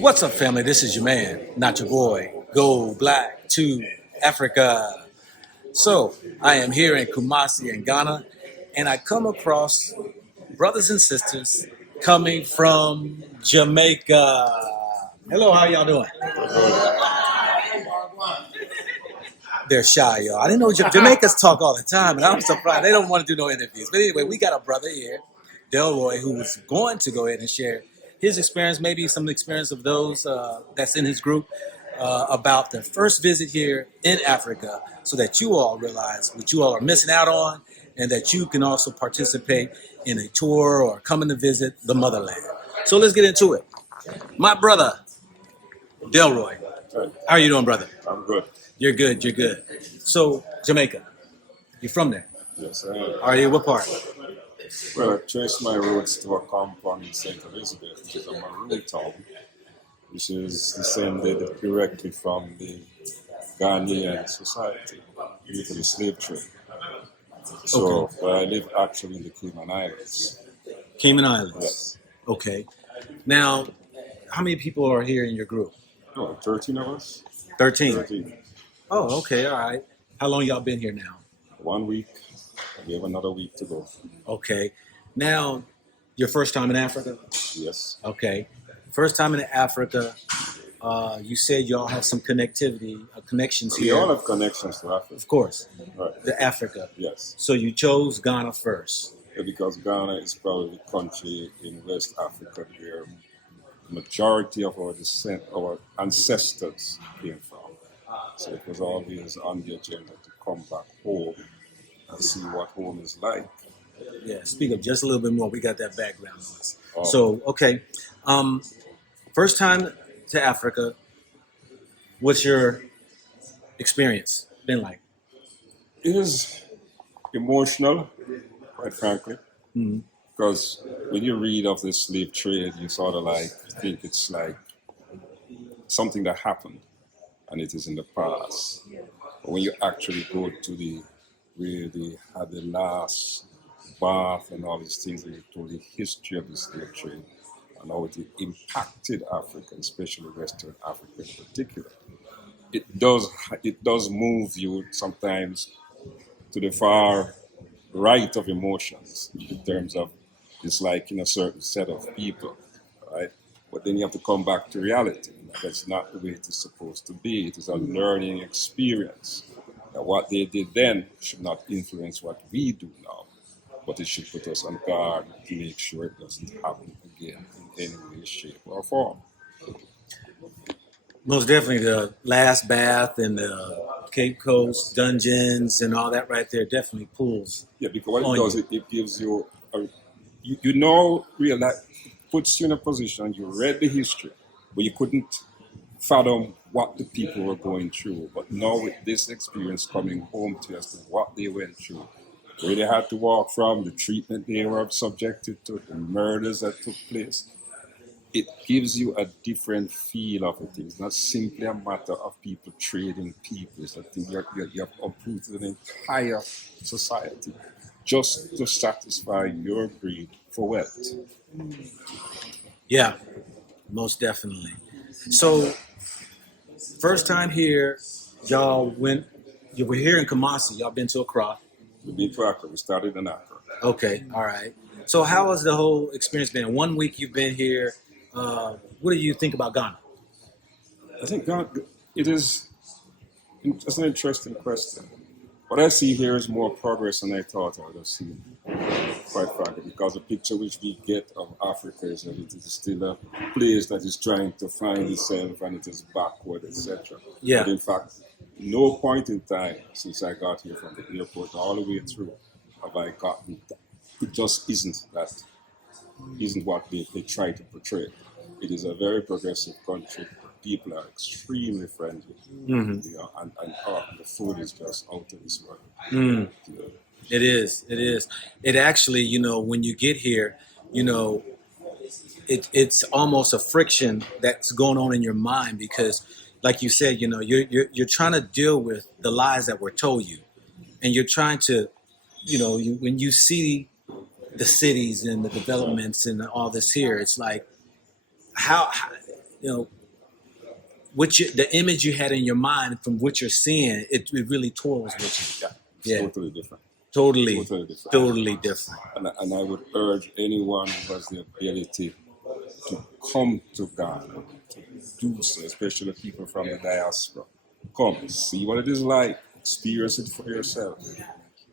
What's up, family? This is your man, not your boy. Go black to Africa. So, I am here in Kumasi in Ghana, and I come across brothers and sisters coming from Jamaica. Hello, how y'all doing? They're shy, y'all. I didn't know Jamaicans talk all the time, and I'm surprised. They don't want to do no interviews. But anyway, we got a brother here, Delroy, who was going to go ahead and share his experience, maybe some experience of those that's in his group, about their first visit here in Africa, so that you all realize what you all are missing out on, and that you can also participate in a tour or coming to visit the motherland. So let's get into it. My brother, Delroy. Hey, How are you doing, brother? I'm good. You're good, you're good. So, Jamaica, you're from there. Yes, I am. Are you? What part? Well, I traced my roots to a compound in St. Elizabeth, which is a maroon town, which is descended directly from the Ghanaian society due to the slave trade. So, Okay. I live actually in the Cayman Islands. Cayman Islands. Yes. Okay. Now, how many people are here in your group? Oh, 13 of us? 13. 13. Oh, okay, all right. How long y'all been here now? 1 week. We have another week to go. Okay. Now, your first time in Africa? Yes. Okay. First time in Africa, you said y'all have some connections We here. all have connections to Africa. Of course, Right. to Africa. Yes. So you chose Ghana first. Because Ghana is probably the country in West Africa where majority of our ancestors came from. So it was always on the agenda to come back home and see what home is like. Yeah, speak up just a little bit more. We got that background noise. Oh. So, okay. First time to Africa, what's your experience been like? It is emotional, quite frankly, Mhm. because when you read of the slave trade, you sort of like think it's like something that happened and it is in the past. But when you actually go to the where they had the last bath and all these things, and you told the history of the slave trade and how it impacted Africa, especially Western Africa in particular. It does move you sometimes to the far right of emotions in terms of it's like in a certain set of people, right? But then you have to come back to reality. That's not the way it is supposed to be. It is a learning experience. Now, what they did then should not influence what we do now, but it should put us on guard to make sure it doesn't happen again in any way, shape, or form. Most definitely the last bath and the Cape Coast dungeons and all that right there definitely pulls Yeah, because what it on does, you. it gives you, you know, realize, it puts you in a position, you read the history, but you couldn't fathom what the people were going through. But now with this experience coming home to us, to what they went through, where they had to walk from, the treatment they were subjected to, the murders that took place, it gives you a different feel of it. It's not simply a matter of people trading people. It's that you have uprooted an entire society just to satisfy your greed for wealth. Yeah, most definitely. So, first time here, you were here in Kumasi, y'all been to Accra. We've been to Accra. We started in Accra. Okay, all right. So, how has the whole experience been? 1 week you've been here. What do you think about Ghana? I think God, it is it's an interesting question. What I see here is more progress than I thought I would have seen, quite frankly, because the picture which we get of Africa is that it is still a place that is trying to find itself and it is backward, etc. Yeah. But in fact, no point in time since I got here from the airport all the way through have I gotten that. It just isn't what they try to portray. It is a very progressive country. People are extremely friendly, Mm-hmm. and the food is just out of this world. Mm. You know. It is. It is. It actually, when you get here, you know, it's almost a friction that's going on in your mind because, like you said, you're trying to deal with the lies that were told you, and you're trying to, when you see the cities and the developments and all this here, it's like how you know, the image you had in your mind from what you're seeing, it really toils with you. Yeah, it's Yeah. totally different. Totally different. Totally different. And I would urge anyone who has the ability to come to God, to do so, especially people from the diaspora. Come, see what it is like, experience it for yourself.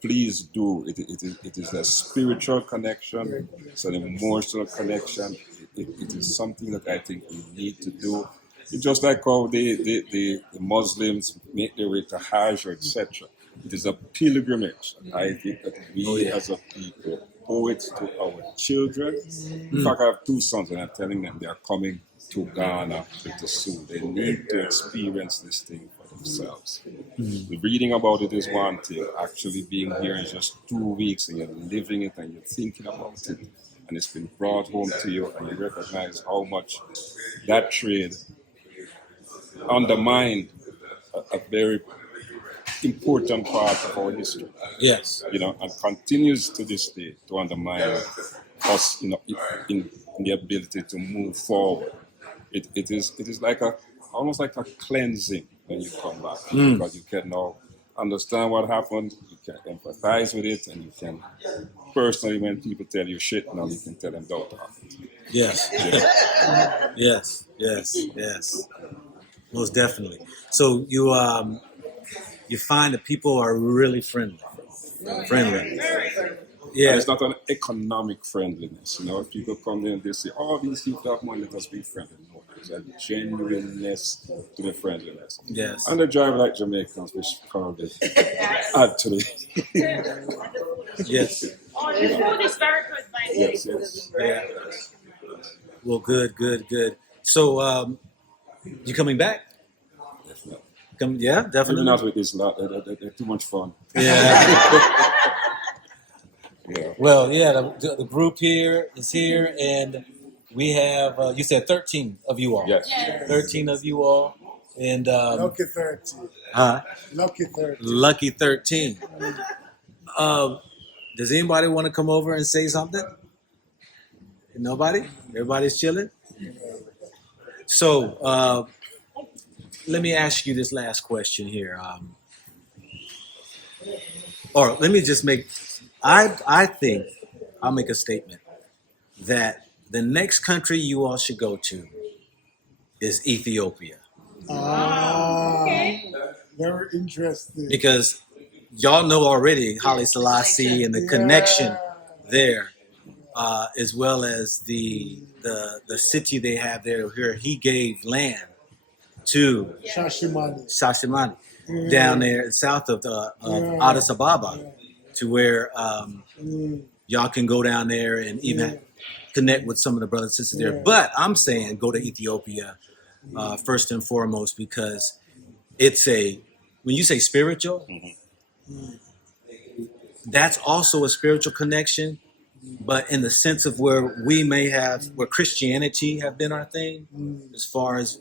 Please do. It is a spiritual connection, it's an emotional connection. It is something that I think we need to do. It's just like how the Muslims make their way to Hajj, etc. It is a pilgrimage. I think that we as a people owe it to our children. In fact, I have two sons, and I'm telling them they are coming to Ghana pretty soon. They need to experience this thing for themselves. Reading about it is one thing. Actually being here is just 2 weeks, and you're living it, and you're thinking about it, and it's been brought home to you, and you recognize how much that trade undermined a very important part of our history. Yes. You know, and continues to this day to undermine us, you know, in the ability to move forward. It is like almost like a cleansing when you come back, because you can now understand what happened, you can empathize with it, and you can personally, when people tell you shit, now you can tell them don't talk. Yes. Yes. Most definitely. So you find that people are really friendly. Yeah. And it's not an economic friendliness. You know, if people come in and they say, "Oh, these people have money, let us be friendly." No, there's a genuineness to the friendliness. Yes. And they drive like Jamaicans, which probably add to it. Yes. Oh, the food is very good, by the way. Yes. Yeah. Well, good. So, you coming back? Definitely. Yeah, Maybe definitely. not with this lot. They're too much fun. Yeah. Yeah. Well, yeah, the group here is here, and we have, you said 13 of you all. Yes. 13 of you all. And Lucky 13. Lucky 13. Lucky 13. Does anybody want to come over and say something? Nobody? Everybody's chilling? So, let me ask you this last question here. Or let me just make, I think I'll make a statement that the next country you all should go to is Ethiopia. Okay. Very interesting. Because y'all know already Haile Selassie and the connection there, as well as the city they have there where he gave land to Shashimani. down there south of Addis Ababa, to where y'all can go down there and even connect with some of the brothers and sisters there. But I'm saying go to Ethiopia first and foremost, because it's when you say spiritual, that's also a spiritual connection, but in the sense of where Christianity have been our thing, as far as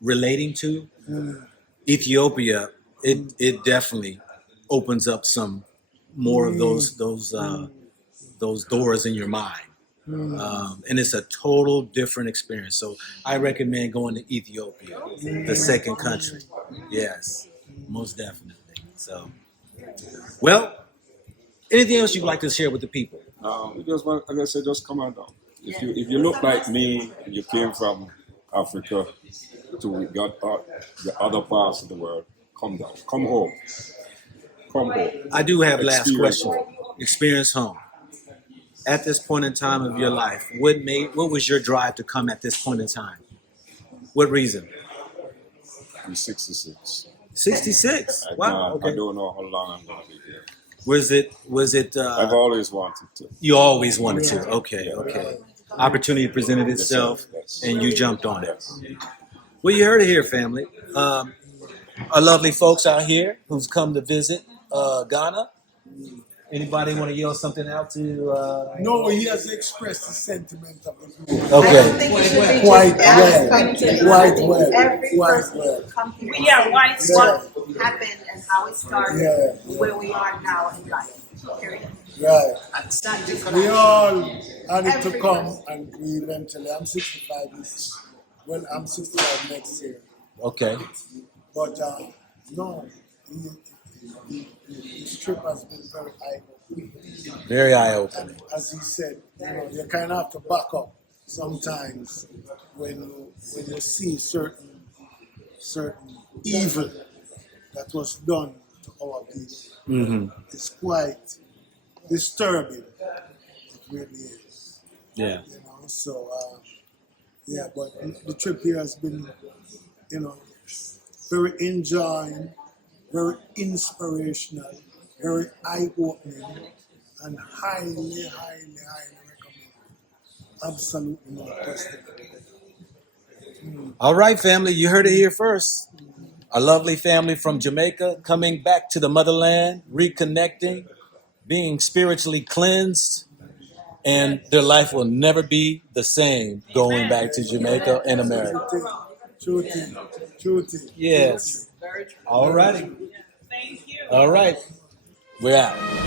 relating to Ethiopia, it definitely opens up some more of those doors in your mind. And it's a total different experience. So I recommend going to Ethiopia, the second country. Yes, most definitely. So, well, anything else you'd like to share with the people? Like I said, just come on down. If you look like me and you came from Africa to the other parts of the world, come down. Come home. I do have last Experience question. home. Experience home. At this point in time of your life, what was your drive to come at this point in time? What reason? I'm 66. 66. Wow. Okay. I don't know how long I'm going to be here. Was it? I've always wanted to. You always wanted to. Okay. Opportunity presented itself, Yes. and you jumped on it. Well, you heard it here, family. Our lovely folks out here who's come to visit Ghana. Anybody want to yell something out to? No, he has expressed the sentiment of the group. Okay. Quite well. Yeah, white What happened and how it started, where we are now in life. Period. Right. It's not just We all had it to come, and we eventually, I'm 65 years when I'm 65 next year. Okay. But no, this trip has been very eye-opening. Very eye-opening. And as he said, you kind of have to back up sometimes when you see certain evil that was done to our people. Mm-hmm. It's quite disturbing. It really is. Yeah. So but the trip here has been, very enjoying, very inspirational, very eye-opening, and highly recommend. Absolutely no question. All right, family, you heard it here first. A lovely family from Jamaica coming back to the motherland, reconnecting, being spiritually cleansed, and their life will never be the same going back to Jamaica and America. True thing. Yes. All righty. Thank you. All right. We're out.